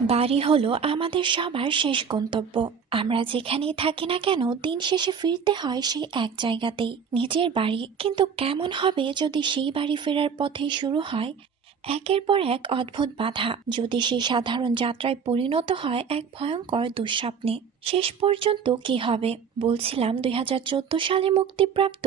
বাড়ি হলো আমাদের সবার শেষ গন্তব্য। আমরা যেখানেই থাকি না কেন দিন শেষে ফিরতে হয় সেই এক জায়গাতেই, নিজের বাড়ি। কিন্তু কেমন হবে যদি সেই বাড়ি ফেরার পথেই শুরু হয় একের পর এক অদ্ভুত বাধা, যদি সেই সাধারণ যাত্রায় পরিণত হয় এক ভয়ঙ্কর দুঃস্বপ্নে। শেষ পর্যন্ত কি হবে? বলছিলাম 2014 সালে মুক্তিপ্রাপ্ত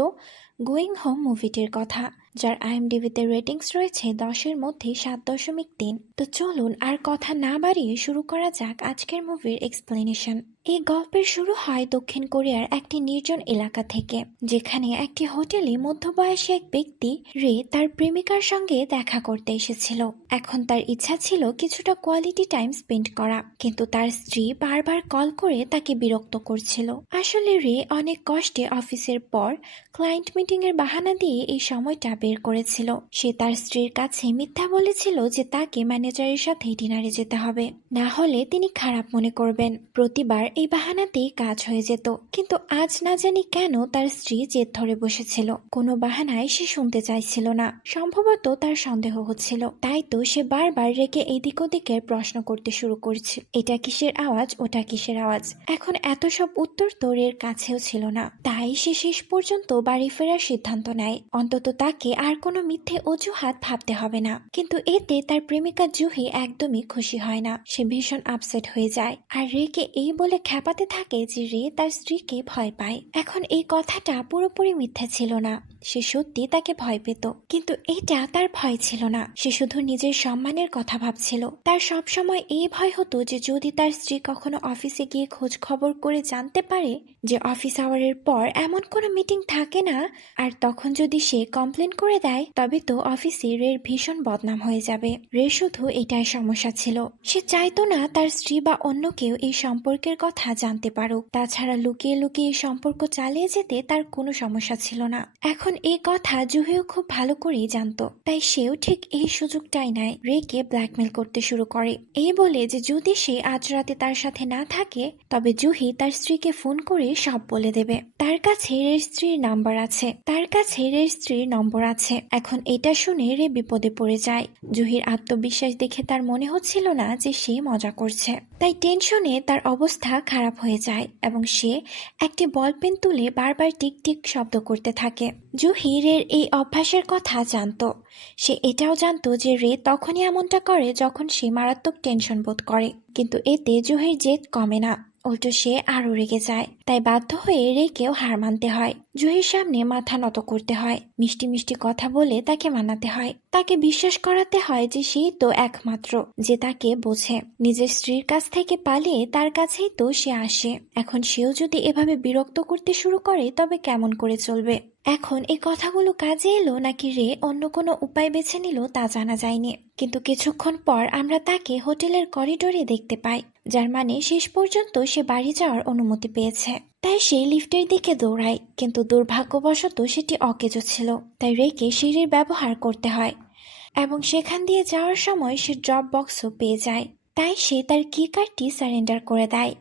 গোয়িং হোম মুভিটির কথা, যার আইএমডিবিতে রেটিংস রয়েছে 10-এর মধ্যে 7.3। তো চলুন আর কথা না বাড়িয়ে শুরু করা যাক আজকের মুভির এক্সপ্লেনেশন। এই গল্পের শুরু হয় দক্ষিণ কোরিয়ার একটি নির্জন এলাকা থেকে, যেখানে একটি হোটেলে মধ্যবয়সী এক ব্যক্তি রে তার প্রেমিকার সঙ্গে দেখা করতে এসেছিল। এখন তার ইচ্ছা ছিল কিছুটা কোয়ালিটি টাইম স্পেন্ড করা, কিন্তু তার স্ত্রী বারবার কল করে তাকে বিরক্ত করছিল। আসলে রে অনেক কষ্টে অফিসের পর ক্লায়েন্ট মিটিং এর বাহানা দিয়ে এই সময়টা বের করেছিল। সে তার স্ত্রীর কাছে মিথ্যা বলেছিল যে তাকে ম্যানেজারের সাথে ডিনারে যেতে হবে, না হলে তিনি খারাপ মনে করবেন। প্রতিবার এই বাহানাতেই কাজ হয়ে যেত, কিন্তু আজ না জানি কেন তার স্ত্রী জেদ ধরে বসেছিল। কোনো বাহানায় সে শুনতে চাইছিল না। সম্ভবত তার সন্দেহ হচ্ছিল, তাই তো সে বারবার রেগে এদিক ওদিকের প্রশ্ন করতে শুরু করছে, এটা কিসের আওয়াজ, ওটা কিসের আওয়াজ। এখন এত সব উত্তর তো রের কাছেও ছিল না, তাই সে শেষ পর্যন্ত বাড়ি ফেরার সিদ্ধান্ত নেয়। অন্তত তাকে আর কোনো মিথ্যে অজুহাত ভাবতে হবে না। কিন্তু এতে তার প্রেমিকা জুহি একদমই খুশি হয় না। সে ভীষণ আপসেট হয়ে যায় আর রেকে এই বলে খ্যাপাতে থাকে যে রে তার স্ত্রীকে ভয় পায়। এখন এই কথাটা পুরোপুরি মিথ্যা ছিল না, সে সত্যি তাকে ভয় পেত, কিন্তু এটা তার ভয় ছিল না। সে শুধু নিজের সম্মানের কথা ভাবছিল। তার সব সময় এই ভয় হতো যে যদি তার স্ত্রী কখনো অফিসে গিয়ে খোঁজ খবর করে জানতে পারে যে অফিস আওয়ারের পর এমন কোনো মিটিং থাকে না, আর তখন যদি সে কমপ্লেন করে দেয়, তবে তো অফিসে রের ভীষণ বদনাম হয়ে যাবে। রে শুধু এটাই সমস্যা ছিল, সে চাইতো না তার স্ত্রী বা অন্য কেউ এই সম্পর্কের কথা জানতে পারুক। তাছাড়া লুকিয়ে লুকিয়ে এই সম্পর্ক চালিয়ে যেতে তার কোনো সমস্যা ছিল না। এখন এই কথা জুহিও খুব ভালো করেই জানতো, তাই সেও ঠিক এই সুযোগটাই নেয়, রেকে ব্ল্যাকমেল করতে শুরু করে। এই বলে যে যদি সে আজ রাতে তার সাথে না থাকে, তবে জুহি তার স্ত্রীকে ফোন করে সব বলে দেবে। তার কাছে রের স্ত্রীর নম্বর আছে। এখন এটা শুনে রে বিপদে পড়ে যায়। জুহির আত্মবিশ্বাস দেখে তার মনে হচ্ছিল না যে সে মজা করছে, তাই টেনশনে তার অবস্থা খারাপ হয়ে যায় এবং সে একটি বলপেন তুলে বারবার টিক টিক শব্দ করতে থাকে। জুহি রের এই অভ্যাসের কথা জানতো। সে এটাও জানতো যে রে তখনই এমনটা করে যখন সে মারাত্মক টেনশন বোধ করে, কিন্তু এতে জুহির জেদ কমে না, উল্টো সে আরো রেগে যায়। তাই বাধ্য হয়ে রেকেও হার মানতে হয়। জুহির সামনে মাথা নত করতে হয়, মিষ্টি মিষ্টি কথা বলে তাকে মানাতে হয়, তাকে বিশ্বাস করাতে হয় যে সেই তো একমাত্র যে তাকে বোঝে। নিজের স্ত্রীর কাছ থেকে পালিয়ে তার কাছেই তো সে আসে। এখন সেও যদি এভাবে বিরক্ত করতে শুরু করে, তবে কেমন করে চলবে? এখন এই কথাগুলো কাজে এলো নাকি রে অন্য কোনো উপায় বেছে নিল তা জানা যায়নি, কিন্তু কিছুক্ষণ পর আমরা তাকে হোটেলের করিডোরে দেখতে পাই, যার মানে শেষ পর্যন্ত সে বাড়ি যাওয়ার অনুমতি পেয়েছে। তাই সে লিফটের দিকে দৌড়ায়, কিন্তু দুর্ভাগ্যবশত সেটি অকেজো ছিল, তাই রেকে সিঁড়ির ব্যবহার করতে হয় এবং সেখান দিয়ে যাওয়ার সময় সে ড্রপ বক্সও পেয়ে যায়। তাই সে তার কি কার্ডটি সারেন্ডার করে দেয়,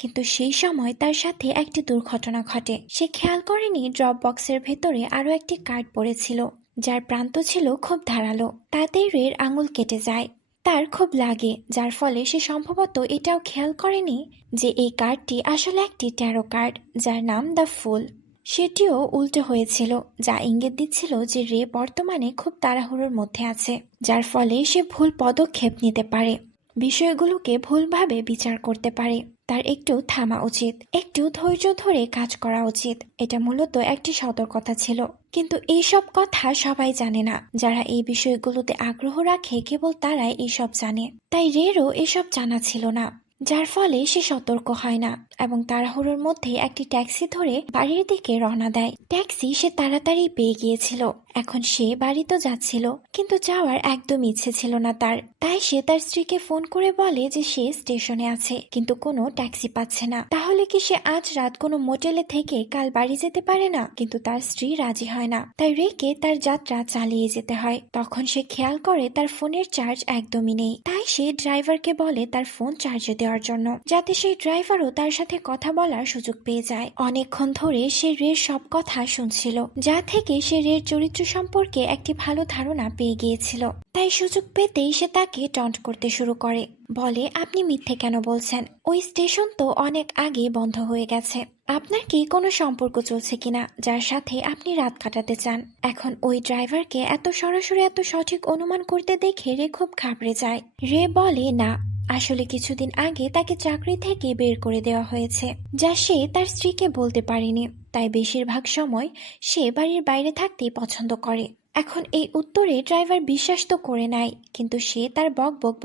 কিন্তু সেই সময় তার সাথে একটি দুর্ঘটনা ঘটে। সে খেয়াল করেনি ড্রপ বক্সের ভেতরে আরো একটি কার্ড পড়েছিল, যার প্রান্ত ছিল খুব ধারালো। তাতেই রের আঙুল কেটে যায়। তার খুব লাগে, যার ফলে সে সম্ভবত এটাও খেয়াল করেনি যে এই কার্ডটি আসলে একটি ট্যারো কার্ড, যার নাম দ্য ফুল। সেটিও উল্টো হয়েছিল, যা ইঙ্গিত দিচ্ছিল যে রে বর্তমানে খুব তাড়াহুড়োর মধ্যে আছে, যার ফলে সে ভুল পদক্ষেপ নিতে পারে, বিষয়গুলোকে ভুলভাবে বিচার করতে পারে। তার একটু থামা উচিত, একটু ধৈর্য ধরে কাজ করা উচিত। এটা মূলত একটি সতর্কতা ছিল, কিন্তু এইসব কথা সবাই জানে না। যারা এই বিষয়গুলোতে আগ্রহ রাখে কেবল তারাই এইসব জানে। তাই রেরও এসব জানা ছিল না, যার ফলে সে সতর্ক হয় না এবং তাড়াহুড়োর মধ্যে একটি ট্যাক্সি ধরে বাড়ির দিকে রওনা দেয়। ট্যাক্সি সে তাড়াতাড়ি পেয়ে গিয়েছিল। এখন সে বাড়িতে যাচ্ছিল, কিন্তু যাওয়ার একদম ইচ্ছে ছিল না তার। তাই সে তার স্ত্রীকে ফোন করে বলে যে সে স্টেশনে আছে, কিন্তু কোনো ট্যাক্সি পাচ্ছে না। তাহলে কি সে আজ রাত কোনো মোটেলে থেকে কাল বাড়ি যেতে পারে না? কিন্তু তার স্ত্রী রাজি হয় না, তাই রেকে তার যাত্রা চালিয়ে যেতে হয়। তখন সে খেয়াল করে তার ফোনের চার্জ একদমই নেই, তাই সে ড্রাইভারকে বলে তার ফোন চার্জে দেওয়ার দেওয়ার জন্য, যাতে সেই ড্রাইভারও তার সাথে কথা বলার সুযোগ পেয়ে যায়। অনেকক্ষণ ধরে সে রের সব কথা শুনছিল, যা থেকে সে রের চরিত্র সম্পর্কে একটি ভালো ধারণা পেয়ে গিয়েছিল। তাই সুযোগ পেতেই সে তাকে টন্ট করতে শুরু করে, বলে আপনি মিথ্যে কেন বলছেন? ওই স্টেশন তো অনেক আগে বন্ধ হয়ে গেছে। আপনার কি কোনো সম্পর্ক চলছে কিনা যার সাথে আপনি রাত কাটাতে চান? এখন ওই ড্রাইভারকে এত সরাসরি এত সঠিক অনুমান করতে দেখে রে খুব ঘাবড়ে যায়। রে বলে না, আসলে কিছুদিন আগে তাকে চাকরি থেকে বের করে দেওয়া হয়েছে, যা সে তার স্ত্রীকে বলতে পারেনি। তাই বেশিরভাগ সময় সে বাড়ির বাইরে থাকতেই পছন্দ করে। এখন এই উত্তরে ড্রাইভার বিশ্বাস তো করে নেয়, কিন্তু সে তার বকবক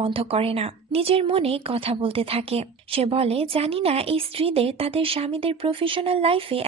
বন্ধ করে না। নিজের মনে কথা বলতে থাকে। সে বলে, জানি না এই স্ত্রীদের তাদের স্বামীদের প্রফেশনাল লাইফে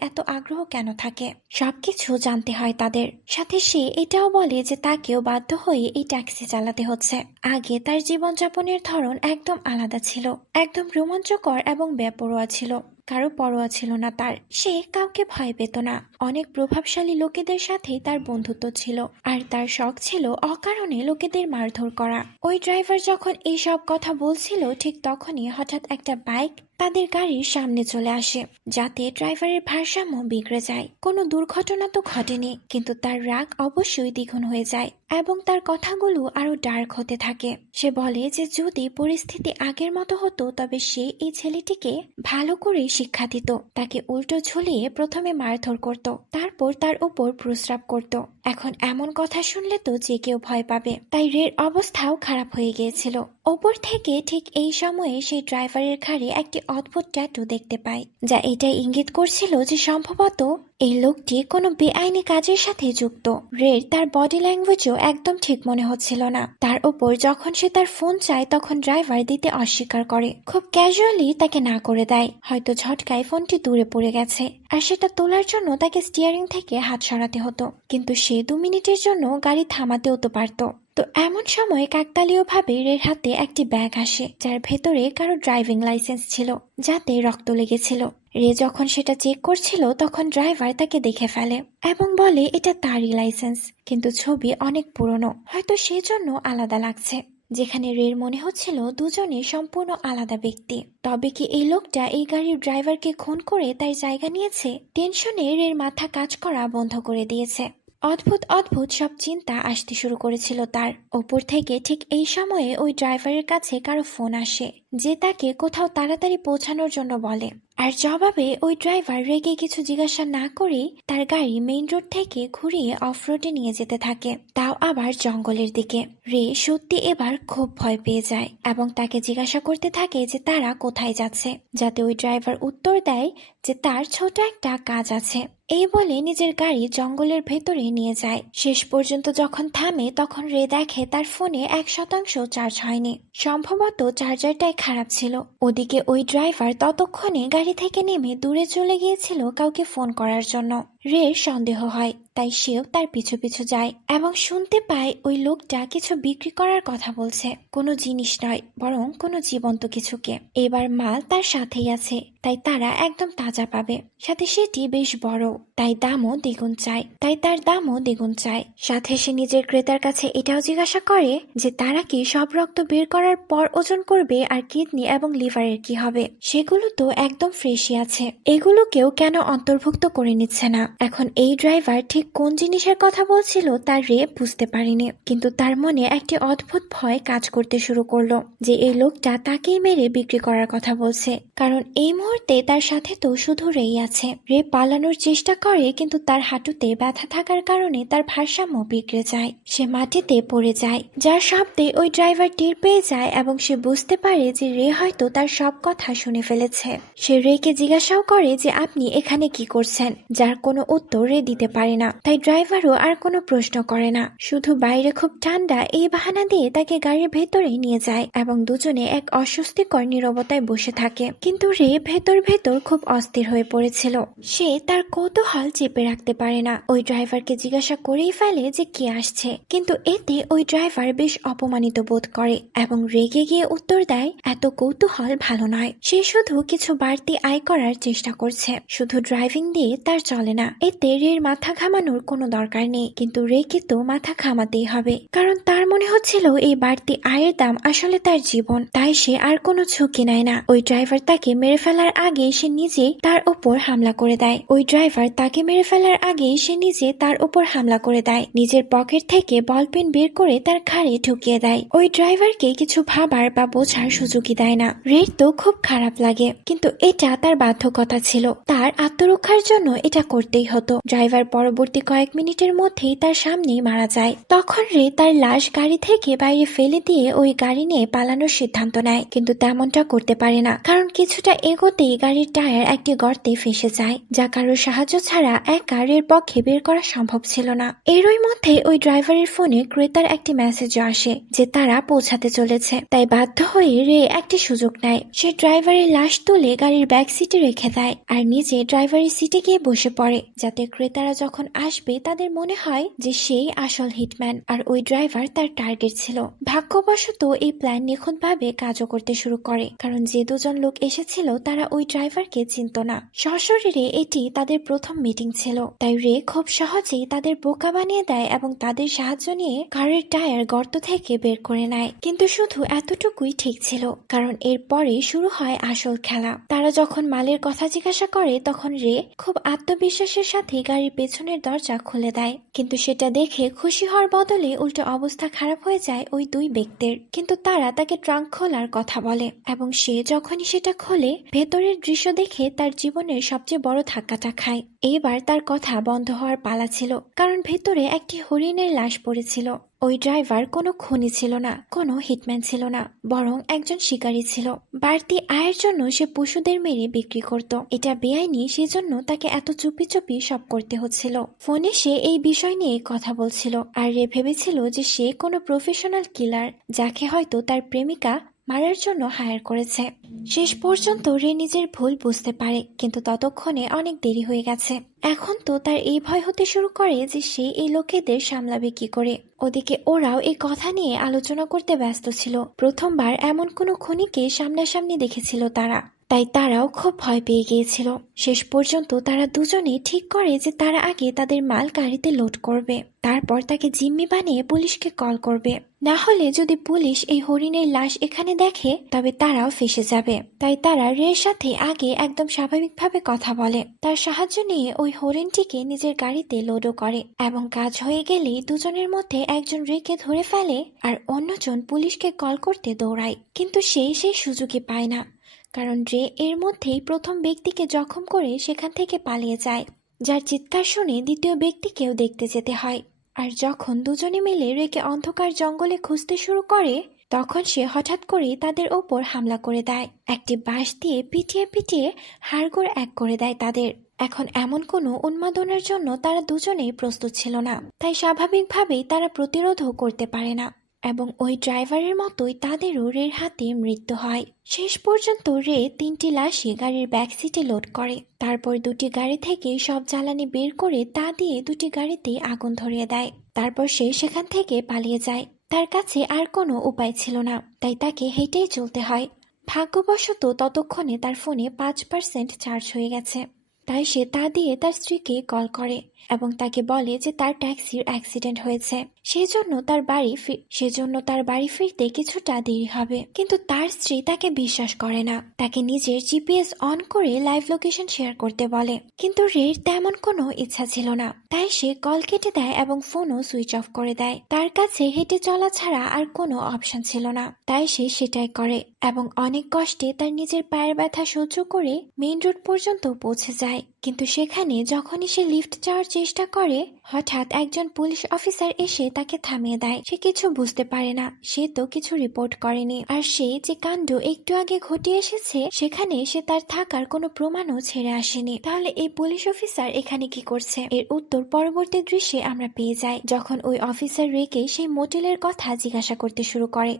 এত আগ্রহ কেন থাকে। সবকিছু জানতে হয় তাদের সাথে। সে এটাও বলে যে তাকেও বাধ্য হয়ে এই ট্যাক্সি চালাতে হচ্ছে। আগে তার জীবনযাপনের ধরন একদম আলাদা ছিল, একদম রোমাঞ্চকর এবং বেপরোয়া ছিল। কারো পরোয়া ছিল না তার। সে কাউকে ভয় পেত না। অনেক প্রভাবশালী লোকেদের সাথে তার বন্ধুত্ব ছিল, আর তার শখ ছিল অকারণে লোকেদের মারধর করা। ওই ড্রাইভার যখন এই সব কথা বলছিল, ঠিক তখনই হঠাৎ একটা বাইক তাদের গাড়ির সামনে চলে আসে, যাতে ড্রাইভারের ভারসাম্য বিগড়ে যায়। কোনো দুর্ঘটনা তো ঘটেনি, কিন্তু তার রাগ অবশ্যই দ্বিগুণ হয়ে যায় এবং তার কথাগুলো আরো ডার্ক হতে থাকে। সে বলে যে যদি পরিস্থিতি আগের মতো হতো তবে সে এই ছেলেটিকে ভালো করে শিক্ষা দিত, তাকে উল্টো ঝুলিয়ে প্রথমে মারধর করত, তারপর তার উপর প্রস্রাব করত। এখন এমন কথা শুনলে তো যে কেউ ভয় পাবে। তাই রের অবস্থাও খারাপ হয়ে গিয়েছিল। ওপর থেকে ঠিক এই সময়ে সেই ড্রাইভারের ঘাড়ে একটি অদ্ভুত ট্যাটু দেখতে পায়, যা এটা ইঙ্গিত করছিল যে সম্ভবত এই লোকটি কোনো বেআইনি কাজের সাথে যুক্ত। রের তার বডি ল্যাঙ্গুয়েজও একদম ঠিক মনে হচ্ছিল না। তার উপর যখন সে তার ফোন চায় তখন ড্রাইভার দিতে অস্বীকার করে, খুব ক্যাজুয়ালি তাকে না করে দেয়। হয়তো ঝটকায় ফোনটি দূরে পড়ে গেছে, আর সেটা তোলার জন্য তাকে স্টিয়ারিং থেকে হাত সরাতে হতো। কিন্তু সে 2 মিনিটের জন্য গাড়ি থামাতেও তো পারত। তো এমন সময় কাকতালীয়ভাবে রের হাতে একটি ব্যাগ আসে, যার ভেতরে কারো ড্রাইভিং লাইসেন্স ছিল, যাতে রক্ত লেগেছিল। রে যখন সেটা চেক করছিল তখন ড্রাইভার তাকে দেখে ফেলে এবং বলে এটা তারই লাইসেন্স, কিন্তু ছবি অনেক পুরনো, হয়তো সেজন্য আলাদা লাগছে। যেখানে রের মনে হচ্ছিল দুজনে সম্পূর্ণ আলাদা ব্যক্তি। তবে কি এই লোকটা এই গাড়ির ড্রাইভারকে খুন করে তার জায়গা নিয়েছে? টেনশনে রের মাথা কাজ করা বন্ধ করে দিয়েছে। অদ্ভুত অদ্ভুত সব চিন্তা আসতে শুরু করেছিল তার। ওপর থেকে ঠিক এই সময়ে ওই ড্রাইভারের কাছে কারো ফোন আসে, যে তাকে কোথাও তাড়াতাড়ি পৌঁছানোর জন্য বলে। আর জবাবে ওই ড্রাইভার রেগে কিছু জিজ্ঞাসা না করেই তার গাড়ি মেইন রোড থেকে ঘুরিয়ে অফ রোডে নিয়ে যেতে থাকে, তাও আবার জঙ্গলের দিকে। রে সত্যি এবার খুব ভয় পেয়ে যায় এবং তাকে জিজ্ঞাসা করতে থাকে যে তারা কোথায় যাচ্ছে, যাতে ওই ড্রাইভার উত্তর দেয় যে তার ছোট একটা কাজ আছে। এই বলে নিজের গাড়ি জঙ্গলের ভেতরে নিয়ে যায়। শেষ পর্যন্ত যখন থামে তখন রে দেখে তার ফোনে 1% চার্জ হয়নি। সম্ভবত চার্জারটাই খারাপ ছিল। ওদিকে ওই ড্রাইভার ততক্ষণে গাড়ি থেকে নেমে দূরে চলে গিয়েছিল কাউকে ফোন করার জন্য। রের সন্দেহ হয়, তাই সেও তার পিছু পিছু যায় এবং শুনতে পায় ওই লোকটা কিছু বিক্রি করার কথা বলছে। কোনো জিনিস নয়, বরং কোনো জীবন্ত কিছুকে। এবার মাল তার সাথেই আছে, তাই তারা একদম তাজা পাবে। সাথে সেটি বেশ বড়, তাই তার দামও দ্বিগুণ চায়। সাথে সে নিজের ক্রেতার কাছে এটাও জিজ্ঞাসা করে যে তারা কি সব রক্ত বের করার পর ওজন করবে, আর কিডনি এবং লিভারের কি হবে? সেগুলো তো একদম ফ্রেশই আছে, এগুলোকেও কেন অন্তর্ভুক্ত করে নিচ্ছে না? এখন এই ড্রাইভার ঠিক কোন জিনিসের কথা বলছিল তার রে বুঝতে পারেনি, কিন্তু তার মনে একটি অদ্ভুত ভয় কাজ করতে শুরু করলো যে এই লোকটা তাকেই মেরে বিক্রি করার কথা বলছে। কারণ এই মুহূর্তে তার সাথে তো শুধু রেই আছে। রে পালানোর চেষ্টা করে, কিন্তু তার হাঁটুতে ব্যথা থাকার কারণে তার ভারসাম্য বিগড়ে যায়। সে মাটিতে পড়ে যায়, যার শব্দে ওই ড্রাইভার টের পেয়ে যায় এবং সে বুঝতে পারে যে রে হয়তো তার সব কথা শুনে ফেলেছে। সে রেকে জিজ্ঞাসাও করে যে আপনি এখানে কি করছেন, যার কোনো কোনো উত্তর রে দিতে পারে না, তাই ড্রাইভারও আর কোনো প্রশ্ন করে না, শুধু বাইরে খুব ঠান্ডা এই বাহানা দিয়ে তাকে গাড়ির ভেতরে নিয়ে যায় এবং দুজনে এক অস্বস্তিকর নীরবতায় বসে থাকে। কিন্তু রে ভেতর ভেতর খুব অস্থির হয়ে পড়েছিল। সে তার কৌতূহল চেপে রাখতে পারে না, ওই ড্রাইভারকে জিজ্ঞাসা করেই ফেলে যে কে আসছে। কিন্তু এতে ওই ড্রাইভার বেশ অপমানিত বোধ করে এবং রেগে গিয়ে উত্তর দেয়, এত কৌতূহল ভালো নয়। সে শুধু কিছু বাড়তি আয় করার চেষ্টা করছে, শুধু ড্রাইভিং দিয়ে তার চলে না। এতে রের মাথা ঘামানোর কোনো দরকার নেই, কিন্তু রেকে তো মাথা ঘামাতেই হবে, কারণ তার মনে হচ্ছিল এই বাড়তি আয়ের দাম আসলে তার জীবন। তাই সে আর কোনো ঝুঁকি নেয় না। ওই ড্রাইভার তাকে মেরে ফেলার আগে সে নিজে তার উপর হামলা করে দেয়। নিজের পকেট থেকে বলপেন বের করে তার ঘাড়ে ঢুকিয়ে দেয়। ওই ড্রাইভারকে কিছু ভাবার বা বোঝার সুযোগই দেয় না। রের তো খুব খারাপ লাগে, কিন্তু এটা তার বাধ্যকতা ছিল, তার আত্মরক্ষার জন্য এটা করতেই হতো। ড্রাইভার পরবর্তী কয়েক মিনিটের মধ্যেই তার সামনেই মারা যায়। তখন রে তার লাশ গাড়ি থেকে বাইরে ফেলে দিয়ে ওই গাড়ি নিয়ে পালানোর সিদ্ধান্ত নেয়, কিন্তু তেমনটা করতে পারে না, কারণ কিছুটা এগোতেই গাড়ির টায়ার একটি গর্তে ফেসে যায়, যা কারোর সাহায্য ছাড়া একা রের পক্ষে বের করা সম্ভব ছিল না। এরই মধ্যে ওই ড্রাইভারের ফোনে ক্রেতার একটি মেসেজও আসে যে তারা পৌঁছাতে চলেছে। তাই বাধ্য হয়ে রে একটি সুযোগ নেয়। সে ড্রাইভারের লাশ তুলে গাড়ির ব্যাক সিটে রেখে দেয় আর নিজে ড্রাইভারের সিটে গিয়ে বসে পড়ে, যাতে ক্রেতারা যখন আসবে তাদের মনে হয় যে সেই আসল হিটম্যান আর ওই ড্রাইভার তার টার্গেট ছিল। ভাগ্যবশত এই প্ল্যান নিখুঁতভাবে কাজও করতে শুরু করে, কারণ যে দুজন লোক এসেছিল তারা ওই ড্রাইভারকে চিনত না। সশরীরে এটি তাদের প্রথম মিটিং ছিল, তাই রে খুব সহজেই তাদের বোকা বানিয়ে দেয় এবং তাদের সাহায্য নিয়ে কারের টায়ার গর্ত থেকে বের করে নেয়। কিন্তু শুধু এতটুকুই ঠিক ছিল, কারণ এরপরে শুরু হয় আসল খেলা। তারা যখন মালের কথা জিজ্ঞাসা করে তখন রে খুব আত্মবিশ্বাসের সাথে গাড়ির পেছনের দরজা খুলে দেয়, কিন্তু সেটা দেখে খুশি হওয়ার বদলে উল্টো অবস্থা খারাপ হয়ে যায় ওই দুই ব্যক্তির। কিন্তু তারা তাকে ট্রাঙ্ক খোলার কথা বলে এবং সে যখনই সেটা খোলে ভেতরের দৃশ্য দেখে তার জীবনের সবচেয়ে বড় ধাক্কাটা খায়। এইবার তার কথা বন্ধ হওয়ার পালা ছিল, কারণ ভেতরে একটি হরিণের লাশ পড়েছিল। ওই ড্রাইভার কোনো খুনি ছিল না, কোনো হিটম্যান ছিল না, বরং একজন শিকারী ছিল। বাড়তি আয়ের জন্য সে পশুদের মেরে বিক্রি করত। এটা বেআইনি, সেজন্য তাকে এত চুপি চুপি সব করতে হচ্ছিল। ফোনে সে এই বিষয় নিয়ে কথা বলছিল, আর রে ভেবেছিল যে সে কোনো প্রফেশনাল কিলার, যাকে হয়তো তার প্রেমিকা মারার জন্য হায়ার করেছে। শেষ পর্যন্ত রে নিজের ভুল বুঝতে পারে, কিন্তু ততক্ষণে অনেক দেরি হয়ে গেছে। এখন তো তার এই ভয় হতে শুরু করে যে সে এই লোকেদের সামলাবে কি করে। ওদিকে ওরাও এই কথা নিয়ে আলোচনা করতে ব্যস্ত ছিল। প্রথমবার এমন কোনো খুনিকে সামনাসামনি দেখেছিল তারা, তাই তারাও খুব ভয় পেয়ে গিয়েছিল। শেষ পর্যন্ত তারা দুজনে ঠিক করে যে তারা আগে তাদের মাল গাড়িতে লোড করবে, তারপর তাকে জিম্মি বানিয়ে পুলিশকে কল করবে। না হলে যদি পুলিশ এই হরিণের লাশ এখানে দেখে তবে তারাও ফেঁসে যাবে। তাই তারা রের সাথে আগে একদম স্বাভাবিকভাবে কথা বলে, তার সাহায্য নিয়ে ওই হরিণটিকে নিজের গাড়িতে লোডও করে এবং কাজ হয়ে গেলেই দুজনের মধ্যে একজন রেকে ধরে ফেলে আর অন্যজন পুলিশকে কল করতে দৌড়ায়। কিন্তু সেই সুযোগই পায় না, কারণ রে এর মধ্যেই প্রথম ব্যক্তিকে জখম করে সেখান থেকে পালিয়ে যায়, যার চিৎকার শুনে দ্বিতীয় ব্যক্তিকেও দেখতে যেতে হয়। আর যখন দুজনে মিলে রেকে অন্ধকার জঙ্গলে খুঁজতে শুরু করে তখন সে হঠাৎ করে তাদের ওপর হামলা করে দেয়, একটি বাঁশ দিয়ে পিটিয়ে পিটিয়ে হাড়গোড় এক করে দেয় তাদের। এখন এমন কোনো উন্মাদনার জন্য তারা দুজনেই প্রস্তুত ছিল না, তাই স্বাভাবিকভাবেই তারা প্রতিরোধও করতে পারে না এবং ওই ড্রাইভারের মতোই তাদেরও রের হাতে মৃত্যু হয়। শেষ পর্যন্ত রে 3টি লাশই গাড়ির ব্যাক সিটে লোড করে, তারপর 2টি গাড়ি থেকে সব জ্বালানি বের করে তা দিয়ে 2টি গাড়িতে আগুন ধরিয়ে দেয়। তারপর সে সেখান থেকে পালিয়ে যায়। তার কাছে আর কোনো উপায় ছিল না, তাই তাকে হেঁটেই চলতে হয়। ভাগ্যবশত ততক্ষণে তার ফোনে 5% চার্জ হয়ে গেছে, তাই সে তা দিয়ে তার স্ত্রীকে কল করে এবং তাকে বলে যে তার ট্যাক্সির অ্যাক্সিডেন্ট হয়েছে, সেজন্য তার বাড়ি ফিরতে কিছুটা দেরি হবে। কিন্তু তার স্ত্রী তাকে বিশ্বাস করে না, তাকে নিজের জিপিএস অন করে লাইভ লোকেশন শেয়ার করতে বলে। কিন্তু রের তেমন কোনো ইচ্ছা ছিল না, তাই সে কল কেটে দেয় এবং ফোনও সুইচ অফ করে দেয়। তার কাছে হেঁটে চলা ছাড়া আর কোনো অপশন ছিল না, তাই সে সেটাই করে এবং অনেক কষ্টে তার নিজের পায়ের ব্যথা সহ্য করে মেইন রোড পর্যন্ত পৌঁছে যায়। কিন্তু সেখানে যখনই সে লিফট চাওয়ার চেষ্টা করে হঠাৎ একজন পুলিশ অফিসার এসে তাকে থামিয়ে দেয়। সে কিছু বুঝতে পারে না, সে তো কিছু রিপোর্ট করেনি, আর সে যে কাণ্ড একটু আগে ঘটে এসেছে সেখানে সে তার থাকার কোনো প্রমাণও ছেড়ে আসেনি। তাহলে এই পুলিশ অফিসার এখানে কি করছে? এর উত্তর পরবর্তী দৃশ্যে আমরা পেয়ে যাই, যখন ওই অফিসার রেকে সেই মোটেলের কথা জিজ্ঞাসা করতে শুরু করে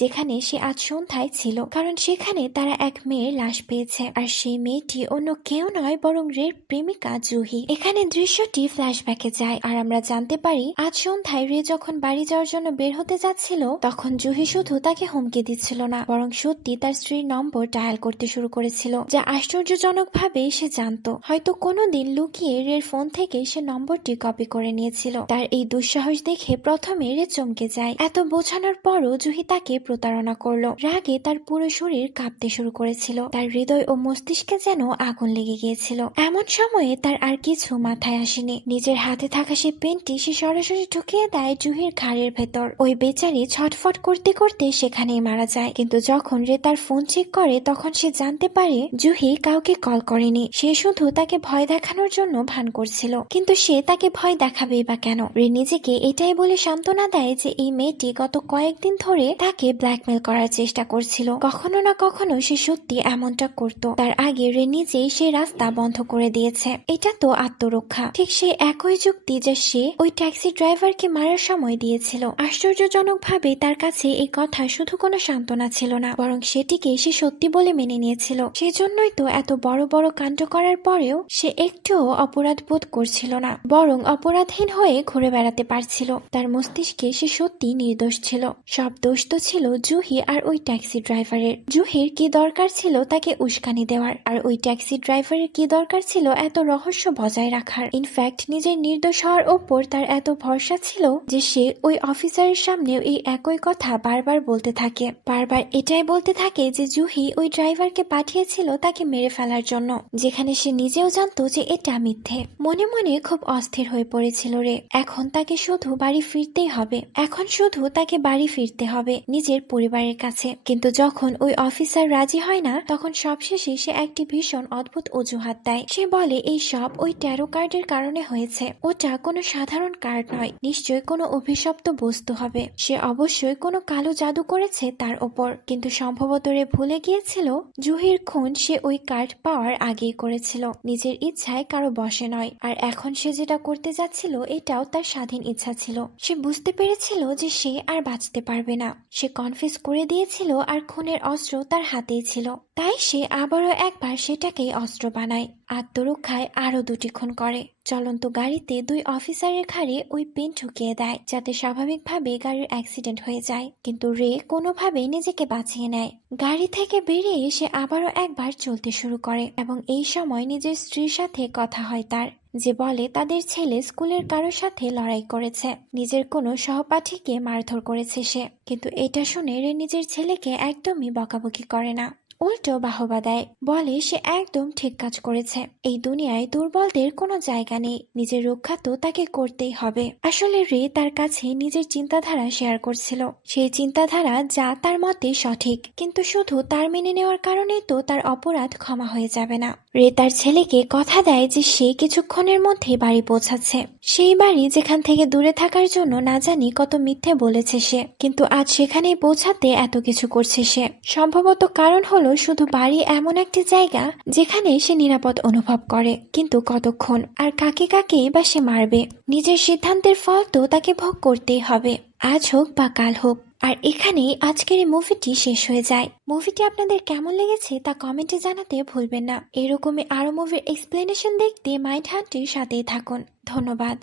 যেখানে সে আজ সন্ধ্যায় ছিল, কারণ সেখানে তারা এক মেয়ের লাশ পেয়েছে, আর সেই মেয়েটি অন্য কেউ নয় বরং রের প্রেমিকা জুহি। এখানে দৃশ্যটি ফ্ল্যাশব্যাকে যায় আর আমরা জানতে পারি আজ সন্ধ্যায় রে যখন বাড়ি যাওয়ার জন্য বের হতে যাচ্ছিল তখন জুহি শুধু তাকে হুমকি দিচ্ছিল না, বরং সত্যি তার স্ত্রীর নম্বর ডায়াল করতে শুরু করেছিল, যা আশ্চর্যজনক ভাবে সে জানতো হয়তো কোনোদিন লুকিয়ে রের ফোন থেকে সে নম্বরটি কপি করে নিয়েছিল। তার এই দুঃসাহস দেখে প্রথমে রে চমকে যায়। এত বোঝানোর পরও জুহি তাকে প্রতারণা করলো। রাগে তার পুরো শরীর কাঁপতে শুরু করেছিল, তার হৃদয় ও মস্তিষ্কে যেন আগুন লেগে গিয়েছিল। এমন সময়ে তার আর কিছু মাথায় আসেনি, নিজের হাতে থাকা সেই পেনটি সে সরাসরি ঢুকিয়ে দেয় জুহির ঘাড়ের ভেতর। ওই বেচারি ছটফট করতে করতে সেখানেই মারা যায়। কিন্তু যখন রে তার ফোন চেক করে তখন সে জানতে পারে জুহি কাউকে কল করেনি, সে শুধু তাকে ভয় দেখানোর জন্য ভান করছিল। কিন্তু সে তাকে ভয় দেখাবেই বা কেন? রে নিজেকে এটাই বলে সান্ত্বনা দেয় যে এই মেয়েটি গত কয়েকদিন ধরে তাকে ব্ল্যাকমেল করার চেষ্টা করছিল, কখনো না কখনো সে সত্যি এমনটা করত। তার আগে রে নিজেই সেই রাস্তা বন্ধ করে দিয়েছে, এটা তো আত্মরক্ষা। ঠিক সেই একই যুক্তি যা সে ওই ট্যাক্সি ড্রাইভারকে মারার সময় দিয়েছিল। আশ্চর্যজনক ভাবে তার কাছে এই কথা শুধু কোনো সান্ত্বনা ছিল না, বরং সেটিকে সে সত্যি বলে মেনে নিয়েছিল। সেজন্যই তো এত বড় বড় কাণ্ড করার পরেও সে একটুও অপরাধ বোধ করছিল না, বরং অপরাধহীন হয়ে ঘুরে বেড়াতে পারছিল। তার মস্তিষ্কে সে সত্যি নির্দোষ ছিল। সব দোষ তো ছিল জুহি আর ওই ট্যাক্সি ড্রাইভারের। জুহির কি দরকার ছিল তাকে উস্কানি দেওয়ার, আর ওই ট্যাক্সি ড্রাইভারের কি দরকার ছিল এত রহস্য বজায় রাখার? ইনফ্যাক্ট নিজের নির্দোষ হওয়ার ওপর তার এত ভরসা ছিল যে সে ওই অফিসারের সামনেও এই একই কথা বারবার বলতে থাকে, বারবার এটাই বলতে থাকে যে জুহি ওই ড্রাইভারকে পাঠিয়েছিল তাকে মেরে ফেলার জন্য, যেখানে সে নিজেও জানতো যে এটা মিথ্যে। মনে মনে খুব অস্থির হয়ে পড়েছিল রে। এখন তাকে শুধু বাড়ি ফিরতেই হবে, এখন শুধু তাকে বাড়ি ফিরতে হবে নিজের পরিবারের কাছে। কিন্তু যখন ওই অফিসার রাজি হয় না তখন সবশেষে সে একটি ভীষণ অদ্ভুত অজুহাত দেয়। সে বলে এই সব ওই ট্যারো কার্ডের কারণে হয়েছে, ওটা কোনো সাধারণ কার্ড নয়, নিশ্চয়ই কোনো অভিশপ্ত বস্তু হবে। সে অবশ্যই কোনো কালো জাদু করেছে তার ওপর। কিন্তু সম্ভবত রে ভুলে গিয়েছিল জুহির খুন সে ওই কার্ড পাওয়ার আগেই করেছিল, নিজের ইচ্ছায় কারো বশে নয়। আর এখন সে যেটা করতে যাচ্ছিল এটাও তার স্বাধীন ইচ্ছা ছিল। সে বুঝতে পেরেছিল যে সে আর বাঁচতে পারবে না, সে কনফিউজ করে দিয়েছিল আর খুনের অস্ত্র তার হাতেই ছিল। তাই সে আবারও একবার সেটাকেই অস্ত্র বানায়, আত্মরক্ষায় আরো দুটি খুন করে। চলন্ত গাড়িতে দুই অফিসারের ঘাড়ে ওই পেন ঢুকিয়ে দেয় যাতে স্বাভাবিকভাবে গাড়ির অ্যাক্সিডেন্ট হয়ে যায়। কিন্তু রে কোনোভাবেই নিজেকে বাঁচিয়ে নেয়। গাড়ি থেকে বেরিয়ে সে আবারও একবার চলতে শুরু করে এবং এই সময় নিজের স্ত্রীর সাথে কথা হয় তার, যে বলে তাদের ছেলে স্কুলের কারোর সাথে লড়াই করেছে, নিজের কোনো সহপাঠীকে মারধর করেছে সে। কিন্তু এটা শুনে রে নিজের ছেলেকে একদমই বকাবকি করে না, উল্টো বাহবা দেয়, বলে সে একদম ঠিক কাজ করেছে। এই দুনিয়ায় দুর্বলদের কোনো জায়গা নেই, নিজের রক্ষা তো তাকে করতেই হবে। আসলে রে তার কাছে নিজের চিন্তাধারা শেয়ার করছিল, সেই চিন্তাধারা যা তার মতে সঠিক, কিন্তু শুধু তার মেনে নেওয়ার কারণেই তো তার অপরাধ ক্ষমা হয়ে যাবে না। রে তার ছেলেকে কথা দেয় যে সে কিছুক্ষণের মধ্যে বাড়ি পৌঁছাচ্ছে, সেই বাড়ি যেখান থেকে দূরে থাকার জন্য না জানি কত মিথ্যে বলেছে সে, কিন্তু আজ সেখানেই পৌঁছাতে এত কিছু করছে সে। সম্ভবত কারণ হলো শুধু বাড়ি এমন একটি জায়গা যেখানে সে নিরাপদ অনুভব করে, কিন্তু কতক্ষণ আর কাকে কাকেই বা সে মারবে? নিজের সিদ্ধান্তের ফল তো তাকে ভোগ করতেই হবে, আজ হোক বা কাল হোক। আর এখানেই আজকের এই মুভিটি শেষ হয়ে যায়। মুভিটি আপনাদের কেমন লেগেছে তা কমেন্টে জানাতে ভুলবেন না। এরকমই আরো মুভির এক্সপ্লেনেশন দেখতে মাইন্ড হান্টের সাথেই থাকুন। ধন্যবাদ।